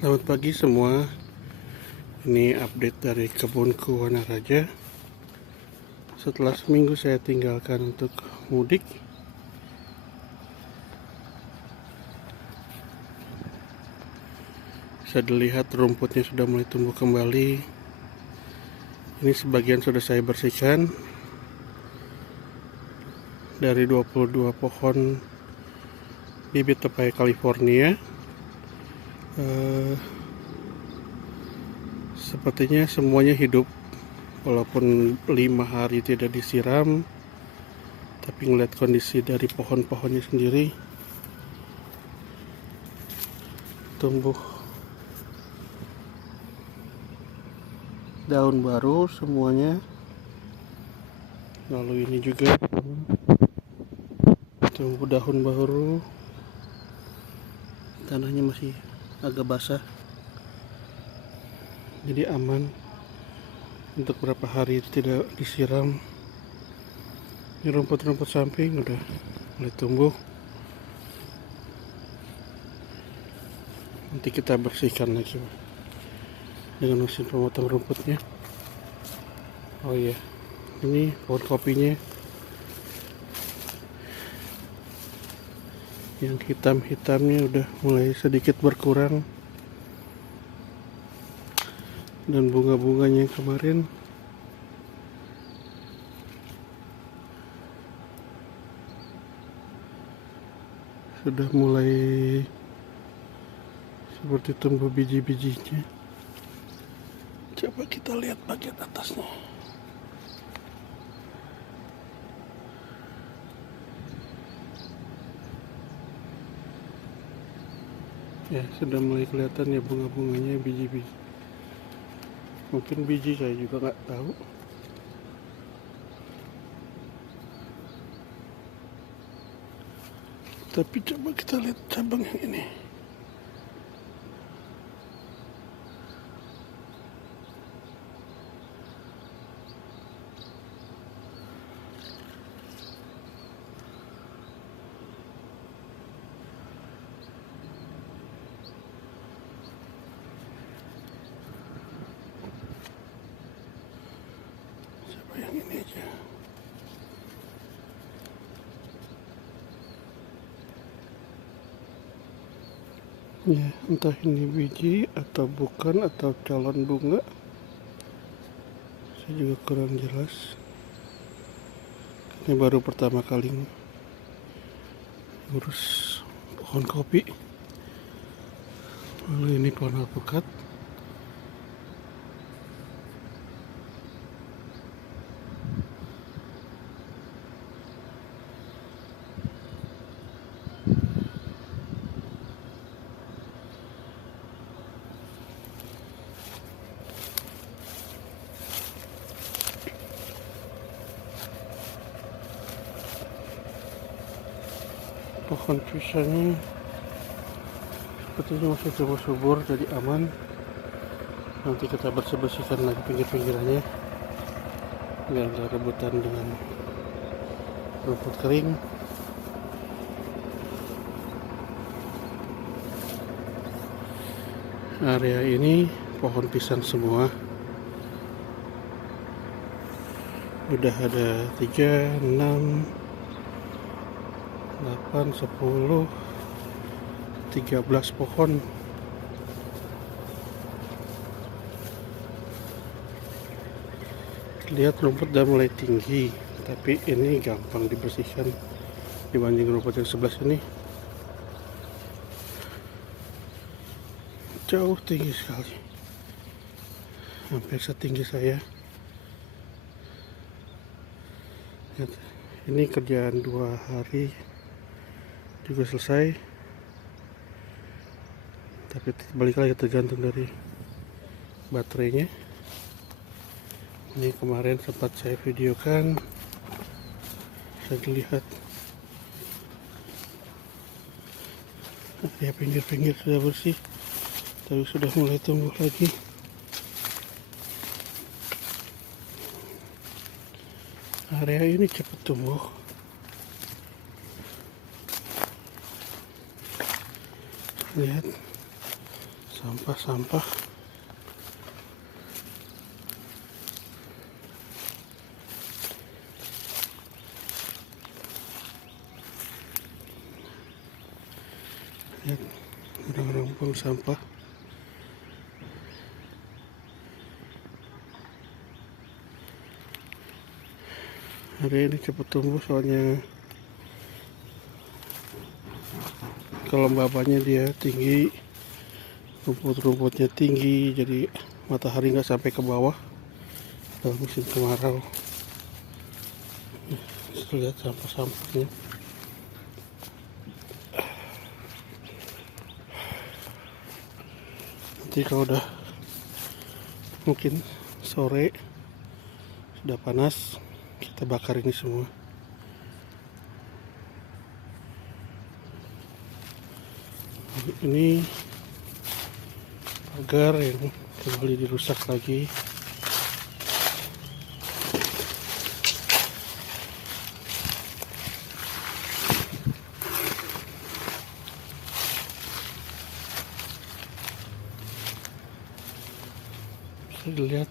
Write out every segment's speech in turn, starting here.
Selamat pagi semua. Ini update dari kebunku Wanaraja. Setelah seminggu saya tinggalkan untuk mudik, bisa dilihat rumputnya sudah mulai tumbuh kembali. Ini sebagian sudah saya bersihkan dari 22 pohon bibit pepaya California. Sepertinya semuanya hidup, walaupun 5 hari tidak disiram, tapi ngeliat kondisi dari pohon-pohonnya sendiri, tumbuh daun baru semuanya. Lalu ini juga tumbuh daun baru, tanahnya masih agak basah, jadi aman untuk beberapa hari tidak disiram. Ini rumput-rumput samping udah mulai tumbuh, nanti kita bersihkan lagi dengan mesin pemotong rumputnya. Oh iya, ini pohon kopinya yang hitam-hitamnya udah mulai sedikit berkurang, dan bunga-bunganya kemarin sudah mulai seperti tumbuh biji-bijinya. Coba kita lihat bagian atasnya. Ya, sudah mulai kelihatan ya bunga-bunganya, biji-biji. Mungkin biji, saya juga nggak tahu. Tapi coba kita lihat cabang yang ini. Coba yang ini aja. Ya, entah ini biji atau bukan, atau calon bunga, saya juga kurang jelas. Ini baru pertama kali ngurus pohon kopi. Lalu ini pohon alpukat. Pohon pisangnya sepertinya masih tumbuh subur, jadi aman. Nanti kita bersih-bersihkan lagi pinggir-pinggirannya biar nggak rebutan dengan rumput kering. Area ini pohon pisang semua. Udah ada 3, 6, 8, 10, 13 pohon. Lihat rumput udah mulai tinggi, tapi ini gampang dibersihkan dibanding rumput yang sebelah sini. Jauh tinggi sekali, hampir setinggi saya. Lihat, ini kerjaan 2 hari juga selesai, tapi balik lagi tergantung dari baterainya. Ini kemarin sempat saya videokan, bisa dilihat ya, pinggir-pinggir sudah bersih, tapi sudah mulai tumbuh lagi. Area ini cepat tumbuh. Lihat, sampah-sampah. Lihat orang-orang buang sampah. Hari ini cepat tumbuh soalnya kelembabannya dia tinggi, rumput-rumputnya tinggi, jadi matahari nggak sampai ke bawah dalam musim kemarau. Lihat sampah-sampahnya. Nanti kalau udah mungkin sore sudah panas, kita bakar ini semua. Ini pagar yang kembali dirusak lagi. Bisa dilihat.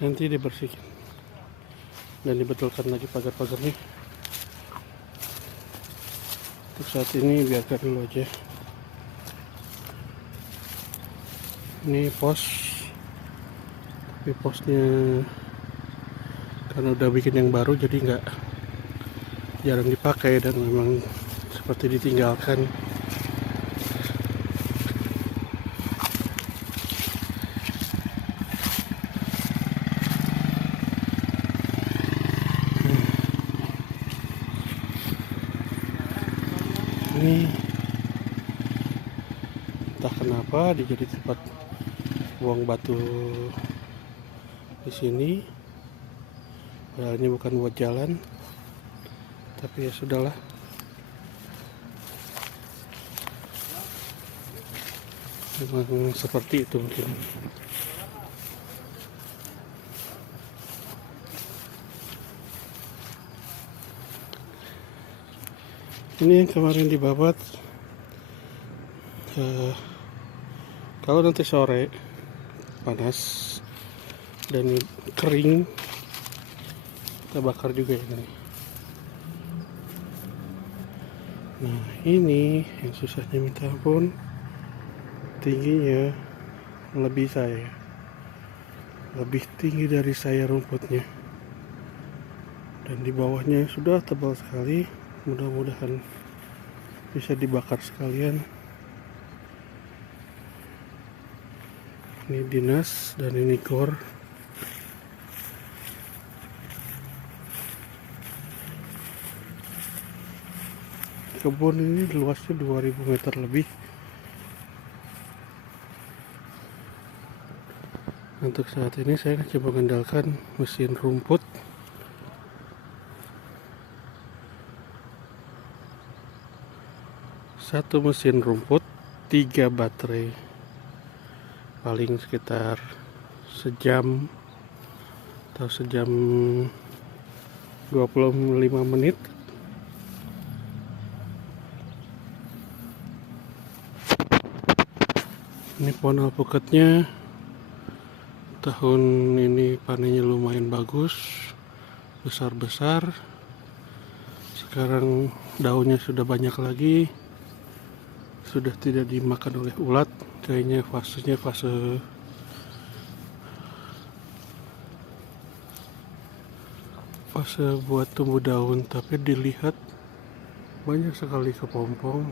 Nanti dibersihkan dan dibetulkan lagi pagar-pagarnya. Untuk saat ini biarkan dulu aja. Ini pos, tapi posnya karena udah bikin yang baru jadi nggak jarang dipakai dan memang seperti ditinggalkan. Ini entah kenapa dijadi tempat buang batu di sini. Padahal ini bukan buat jalan, tapi ya sudahlah. Memang seperti itu mungkin. Ini yang kemarin dibabat. Kalau nanti sore panas dan kering, kita bakar juga ini. Nah, ini yang susahnya minta ampun, tingginya lebih lebih tinggi dari saya rumputnya, dan di bawahnya sudah tebal sekali. Mudah-mudahan bisa dibakar sekalian. Ini dinas dan ini gor. Kebun ini luasnya 2000 meter lebih. Untuk saat ini saya coba mengandalkan mesin rumput. Satu mesin rumput, 3 baterai, paling sekitar sejam atau sejam 25 menit. Ini pohon alpukatnya tahun ini panennya lumayan bagus, besar-besar. Sekarang daunnya sudah banyak lagi, sudah tidak dimakan oleh ulat. Kayaknya fasenya fase buat tumbuh daun, tapi dilihat banyak sekali kepompong.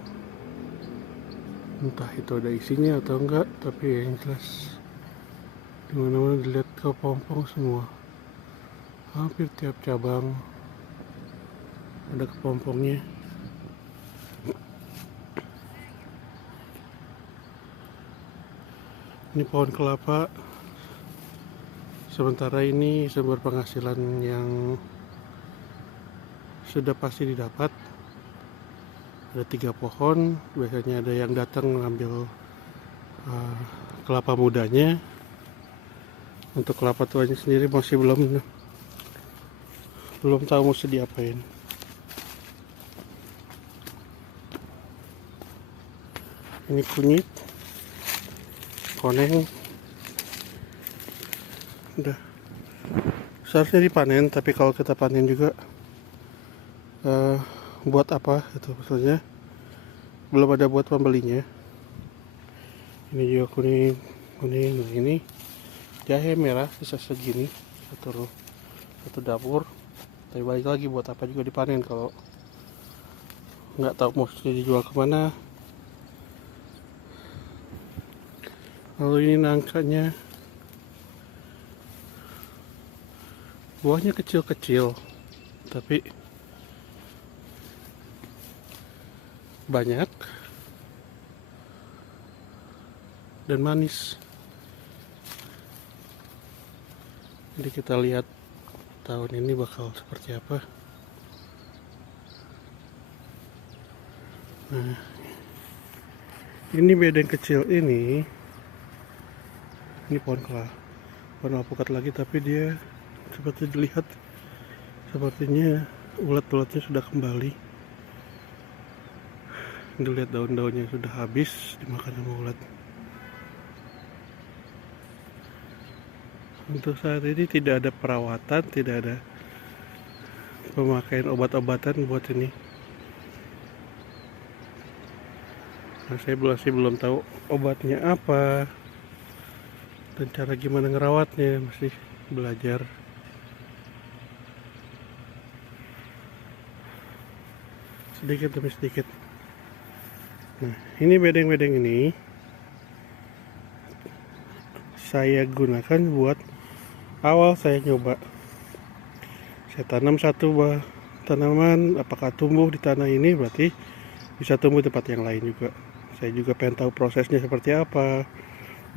Entah itu ada isinya atau enggak, tapi yang jelas dimana-mana dilihat kepompong semua. Hampir tiap cabang ada kepompongnya. Ini pohon kelapa. Sementara ini sumber penghasilan yang sudah pasti didapat. Ada 3 pohon. Biasanya ada yang datang mengambil kelapa mudanya. Untuk kelapa tuanya sendiri masih belum tahu mau diapain. Ini kunyit, koneng, udah seharusnya dipanen, tapi kalau kita panen juga buat apa gitu, maksudnya belum ada buat pembelinya. Ini juga kuning, nah ini jahe merah bisa segini, satu dapur, tapi balik lagi buat apa juga dipanen kalau nggak tahu mau dijual kemana. Lalu ini nangkanya, buahnya kecil-kecil tapi banyak dan manis. Jadi kita lihat tahun ini bakal seperti apa. Nah, ini bedeng kecil ini pohon alpukat lagi, tapi dia seperti dilihat sepertinya ulat-ulatnya sudah kembali. Dilihat daun-daunnya sudah habis dimakan sama ulat. Untuk saat ini tidak ada perawatan, tidak ada pemakaian obat-obatan buat ini. Nah, saya masih belum tahu obatnya apa dan cara gimana ngerawatnya, masih belajar. Sedikit demi sedikit. Nah, ini bedeng-bedeng ini saya gunakan buat awal saya nyoba. Saya tanam satu tanaman, apakah tumbuh di tanah ini, berarti bisa tumbuh di tempat yang lain juga. Saya juga pengen tahu prosesnya seperti apa,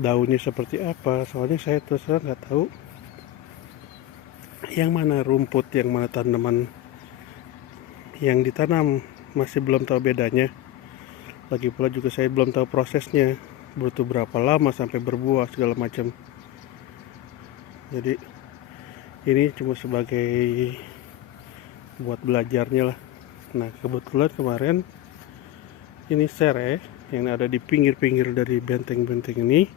daunnya seperti apa, soalnya saya terus terang nggak tahu yang mana rumput, yang mana tanaman yang ditanam, masih belum tahu bedanya. Lagi pula juga saya belum tahu prosesnya, butuh berapa lama sampai berbuah segala macam. Jadi ini cuma sebagai buat belajarnya lah. Nah, kebetulan kemarin ini sereh yang ada di pinggir-pinggir dari benteng-benteng ini,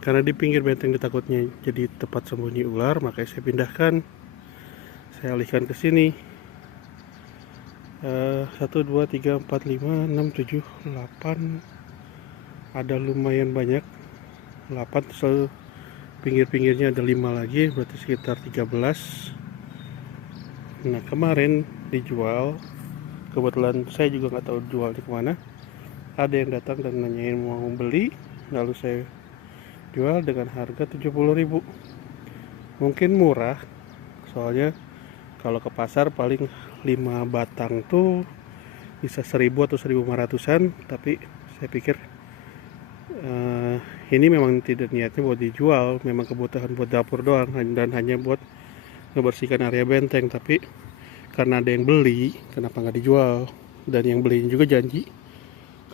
karena di pinggir benteng ditakutnya jadi tempat sembunyi ular, makanya saya pindahkan, saya alihkan ke sini. 1, 2, 3, 4, 5, 6, 7, 8, ada lumayan banyak, 8, so pinggir-pinggirnya ada 5 lagi, berarti sekitar 13. Nah, kemarin dijual, kebetulan saya juga nggak tahu jualnya kemana. Ada yang datang dan nanyain mau beli, lalu saya jual dengan harga 70.000. Mungkin murah, soalnya kalau ke pasar paling 5 batang tuh bisa 1.000 atau 1.500-an, tapi saya pikir ini memang tidak niatnya buat dijual, memang kebutuhan buat dapur doang dan hanya buat ngebersihkan area benteng. Tapi karena ada yang beli, kenapa nggak dijual? Dan yang beliin juga janji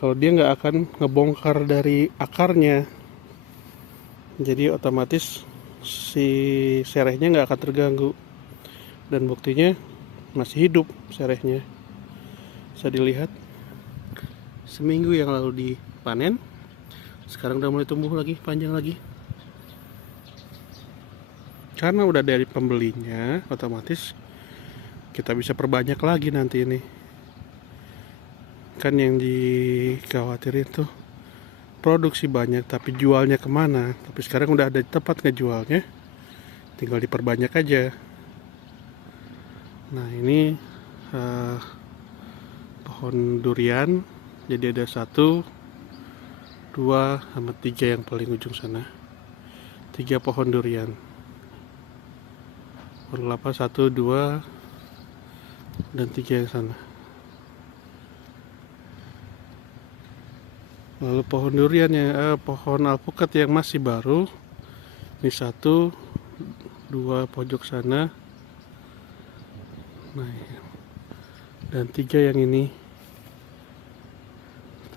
kalau dia nggak akan ngebongkar dari akarnya, jadi otomatis si serehnya nggak akan terganggu. Dan buktinya masih hidup serehnya. Bisa dilihat seminggu yang lalu dipanen, sekarang udah mulai tumbuh lagi, panjang lagi. Karena udah dari pembelinya, otomatis kita bisa perbanyak lagi nanti ini. Kan yang dikhawatirin tuh produksi banyak tapi jualnya kemana. Tapi sekarang udah ada tempat ngejualnya, tinggal diperbanyak aja. Nah, ini pohon durian. Jadi ada 1, 2, sama 3 yang paling ujung sana. 3 pohon durian. Pohon kelapa 1, 2, dan 3 yang sana. Lalu pohon durian pohon alpukat yang masih baru, ini 1, 2 pojok sana. Nah, dan 3 yang ini,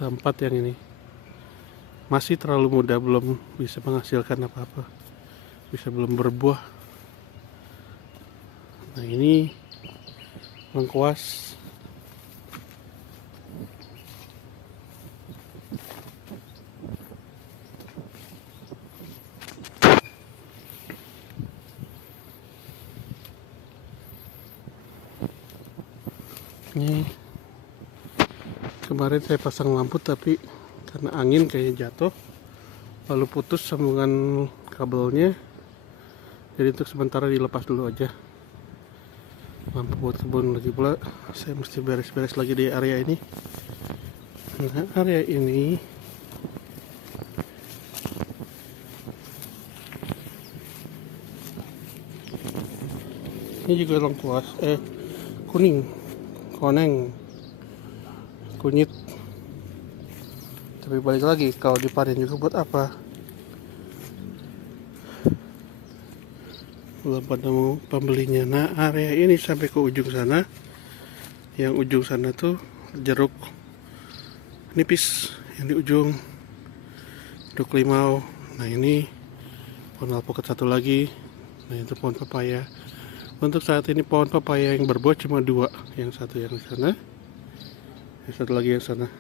4 yang ini masih terlalu muda, belum bisa menghasilkan apa-apa, belum berbuah. Nah, ini lengkuas. Ini kemarin saya pasang lampu tapi karena angin kayaknya jatuh, lalu putus sambungan kabelnya. Jadi untuk sementara dilepas dulu aja. Lampu buat kebun lagi pula. Saya mesti beres-beres lagi di area ini. Nah, area ini juga lengkuas, kuning, koneng, kunyit. Tapi balik lagi, kalau dipanen juga buat apa? Belum ketemu pembelinya. Nah, area ini sampai ke ujung sana. Yang ujung sana tuh jeruk nipis, yang di ujung jeruk limau. Nah, ini pohon alpukat satu lagi. Nah, itu pohon pepaya. Untuk saat ini pohon pepaya yang berbuah cuma 2. Yang satu yang sana, yang satu lagi yang sana.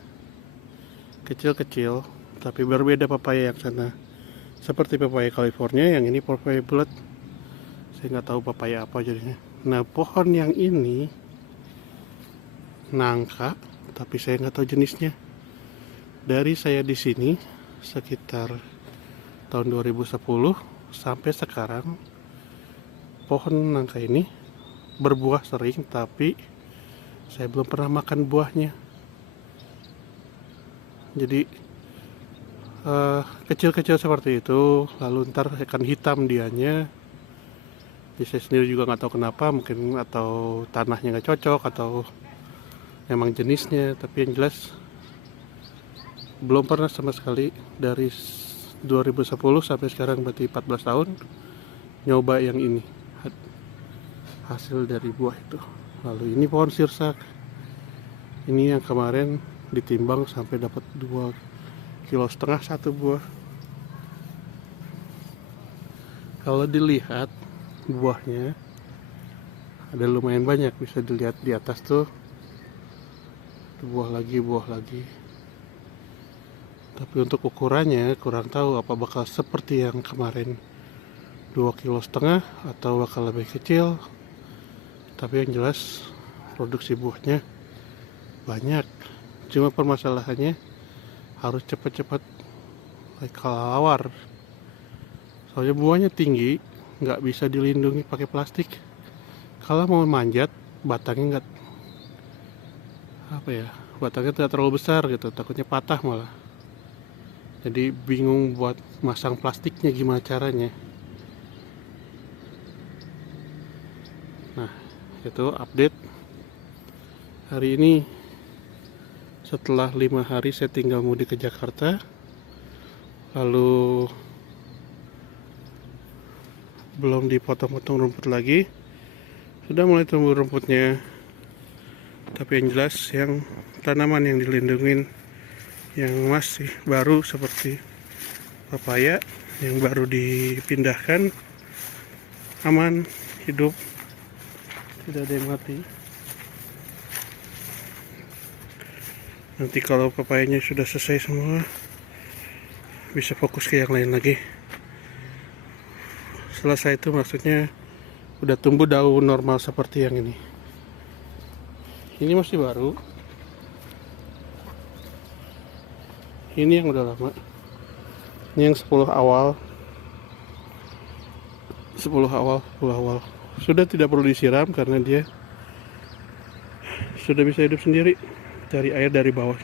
Kecil-kecil, tapi berbeda pepaya yang sana. Seperti pepaya California, yang ini pepaya bulat. Saya nggak tahu pepaya apa jadinya. Nah, pohon yang ini nangka, tapi saya nggak tahu jenisnya. Dari saya di sini sekitar tahun 2010 sampai sekarang, pohon nangka ini berbuah sering, tapi saya belum pernah makan buahnya. Jadi kecil-kecil seperti itu, lalu ntar akan hitam dianya. Jadi saya sendiri juga nggak tahu kenapa, mungkin atau tanahnya nggak cocok atau memang jenisnya. Tapi yang jelas belum pernah sama sekali dari 2010 sampai sekarang, berarti 14 tahun nyoba yang ini, hasil dari buah itu. Lalu ini pohon sirsak, ini yang kemarin ditimbang sampai dapat 2,5 kg satu buah. Kalau dilihat buahnya ada lumayan banyak, bisa dilihat di atas tuh, buah lagi. Tapi untuk ukurannya kurang tahu apa bakal seperti yang kemarin 2,5 kg atau bakal lebih kecil. Tapi yang jelas produksi buahnya banyak. Cuma permasalahannya harus cepat-cepat kelawar. Soalnya buahnya tinggi, nggak bisa dilindungi pakai plastik. Kalau mau manjat, batangnya batangnya tidak terlalu besar gitu, takutnya patah malah. Jadi bingung buat masang plastiknya gimana caranya. Nah, itu update hari ini. Setelah 5 hari saya tinggal mudik ke Jakarta, lalu belum dipotong-potong rumput lagi, sudah mulai tumbuh rumputnya. Tapi yang jelas yang tanaman yang dilindungin yang masih baru seperti pepaya yang baru dipindahkan aman, hidup, tidak ada yang mati. Nanti kalau pepayanya sudah selesai semua, bisa fokus ke yang lain lagi. Selesai itu maksudnya udah tumbuh daun normal seperti yang ini. Ini masih baru. Ini yang udah lama. Ini yang 10 awal. Sudah tidak perlu disiram karena dia sudah bisa hidup sendiri, cari air dari bawah.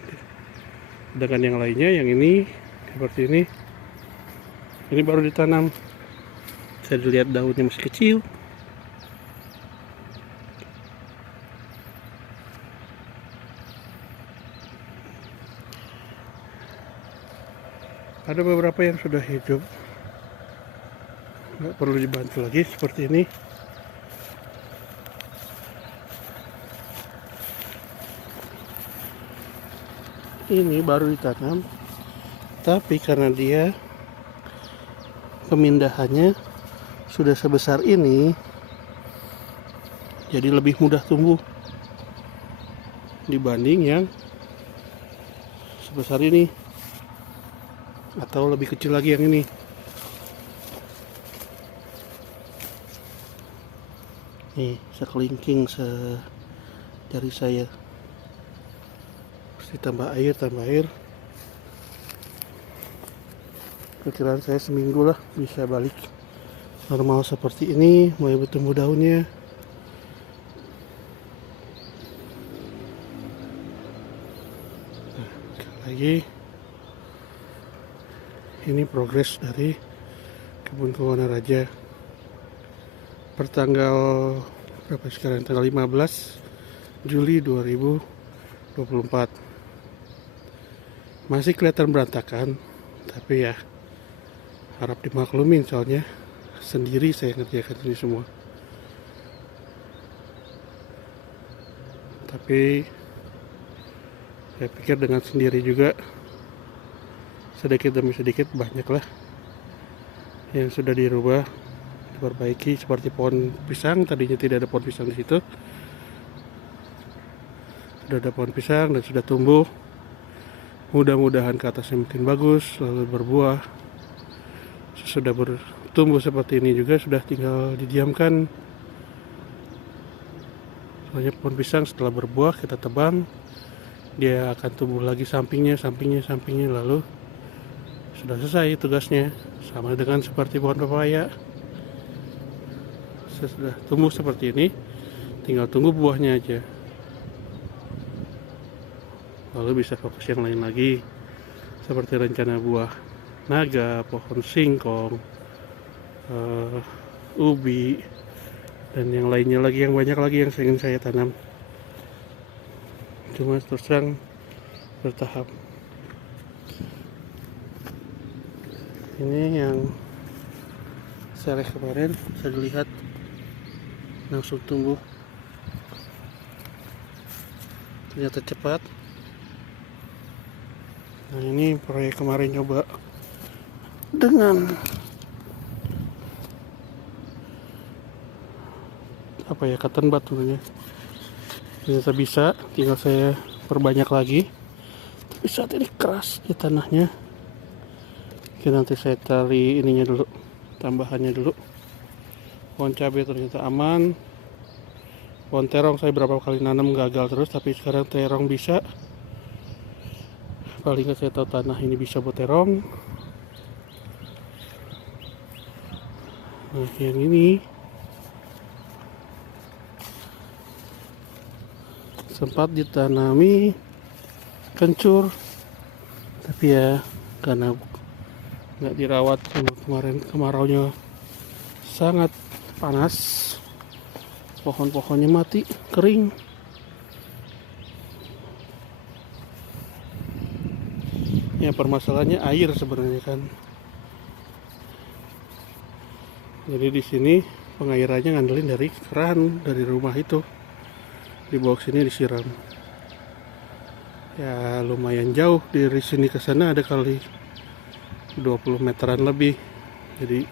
Sedangkan yang lainnya, yang ini seperti ini baru ditanam. Saya lihat daunnya masih kecil. Ada beberapa yang sudah hidup, nggak perlu dibantu lagi seperti ini. Ini baru ditanam, tapi karena dia pemindahannya sudah sebesar ini, jadi lebih mudah tumbuh dibanding yang sebesar ini atau lebih kecil lagi yang ini. Nih, sekelingking jari saya. Mesti tambah air. Perkiraan saya seminggu lah bisa balik normal seperti ini, mulai bertumbuh daunnya. Nah, lagi ini progres dari kebun Kewana Raja pertanggal berapa sekarang, tanggal 15 Juli 2024. Masih kelihatan berantakan, tapi ya harap dimaklumin, soalnya sendiri saya ngerjakan ini semua. Tapi saya pikir dengan sendiri juga sedikit demi sedikit banyaklah yang sudah dirubah, diperbaiki. Seperti pohon pisang, tadinya tidak ada pohon pisang di situ, sudah ada pohon pisang dan sudah tumbuh. Mudah-mudahan ke atasnya makin bagus, lalu berbuah. Sudah bertumbuh seperti ini juga, sudah tinggal didiamkan. Soalnya pohon pisang setelah berbuah kita tebang, dia akan tumbuh lagi sampingnya, lalu sudah selesai tugasnya. Sama dengan seperti pohon pepaya, sudah tumbuh seperti ini, tinggal tunggu buahnya aja, lalu bisa fokus yang lain lagi, seperti rencana buah naga, pohon singkong, ubi, dan yang lainnya lagi, yang banyak lagi yang ingin saya tanam. Cuma terus terang bertahap. Ini yang saya lihat kemarin, bisa dilihat langsung tumbuh, ternyata cepat. Nah, ini proyek kemarin coba dengan cotton bud namanya, ternyata bisa. Tinggal saya perbanyak lagi, tapi saat ini keras di tanahnya. Oke, nanti saya cari ininya dulu, tambahannya dulu. Pohon cabai ternyata aman. Pohon terong saya berapa kali nanam gagal terus, tapi sekarang terong bisa. Paling nggak saya tahu tanah ini bisa buat terong. Nah, yang ini sempat ditanami kencur, tapi ya karena nggak dirawat, kemarin kemaraunya sangat panas, pohon-pohonnya mati, kering. Ya permasalahannya air sebenarnya kan. Jadi di sini pengairannya ngandelin dari keran dari rumah itu, dibawa ke sini disiram. Ya lumayan jauh dari sini ke sana, ada kali 20 meteran lebih. Jadi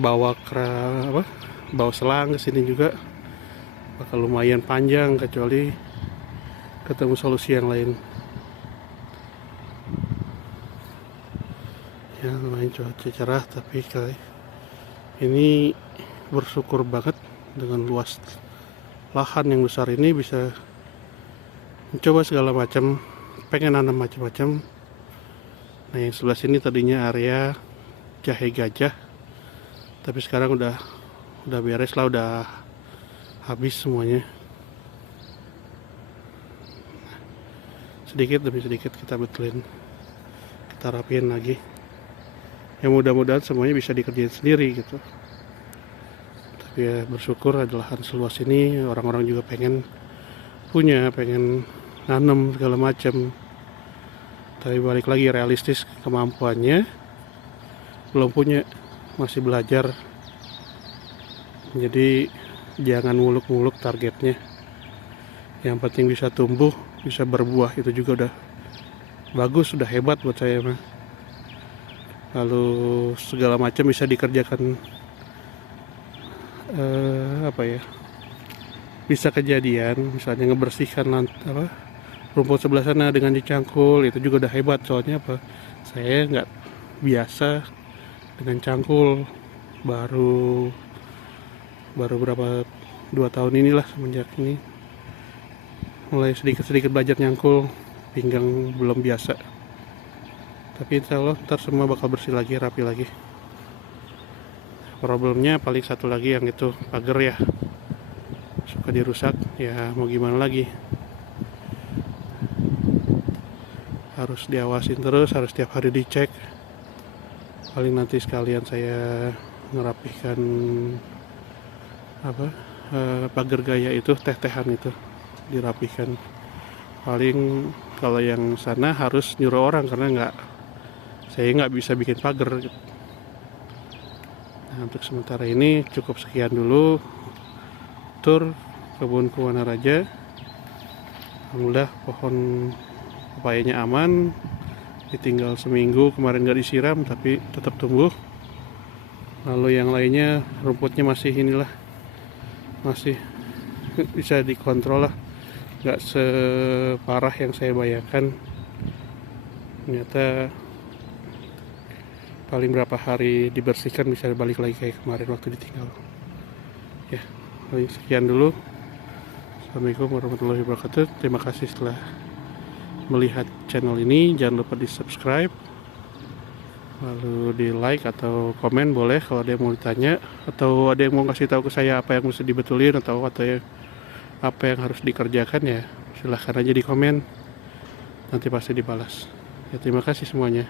bawa bawa selang ke sini juga bakal lumayan panjang, kecuali ketemu solusi yang lain. Ya lumayan cuaca cerah, tapi ini bersyukur banget dengan luas lahan yang besar ini bisa mencoba segala macam, pengen nanam macam-macam. Nah, yang sebelah sini tadinya area jahe gajah, tapi sekarang udah beres lah, udah habis semuanya. Sedikit demi sedikit kita betulin, kita rapiin lagi. Ya mudah-mudahan semuanya bisa dikerjain sendiri gitu. Tapi ya bersyukur ada lahan seluas ini, orang-orang juga pengen nanam segala macam. Tapi balik lagi, realistis kemampuannya belum punya, masih belajar. Jadi jangan muluk-muluk targetnya. Yang penting bisa tumbuh, bisa berbuah, itu juga udah bagus, udah hebat buat saya mah. Lalu segala macam bisa dikerjakan, bisa kejadian, misalnya ngebersihkan rumput sebelah sana dengan dicangkul, itu juga udah hebat. Soalnya saya nggak biasa dengan cangkul, baru berapa 2 tahun inilah semenjak ini mulai sedikit-sedikit belajar nyangkul, pinggang belum biasa. Tapi insya Allah ntar semua bakal bersih lagi, rapi lagi. Problemnya paling satu lagi yang itu pagar ya, suka dirusak, ya mau gimana lagi, harus diawasin terus, harus tiap hari dicek. Paling nanti sekalian saya ngerapihkan pagar gaya itu, teh-tehan itu dirapihkan. Paling kalau yang sana harus nyuruh orang karena saya nggak bisa bikin pagar. Nah, untuk sementara ini cukup sekian dulu tur kebun Kuwana Raja. Alhamdulillah pohon pepayanya aman, ditinggal seminggu kemarin nggak disiram tapi tetap tumbuh. Lalu yang lainnya rumputnya masih masih bisa dikontrol lah, nggak separah yang saya bayangkan. Ternyata paling berapa hari dibersihkan bisa balik lagi kayak kemarin waktu ditinggal. Ya, paling sekian dulu. Assalamualaikum warahmatullahi wabarakatuh. Terima kasih telah melihat channel ini. Jangan lupa di subscribe, lalu di like atau komen boleh kalau ada yang mau ditanya, atau ada yang mau kasih tahu ke saya apa yang mesti dibetulin atau apa yang harus dikerjakan, ya silahkan aja di komen, nanti pasti dibalas. Ya, terima kasih semuanya.